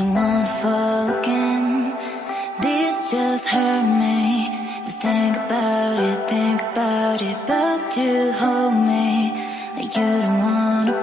don't wanna fall again. This just hurt me. Just think about it, about you hold me like you don't wanna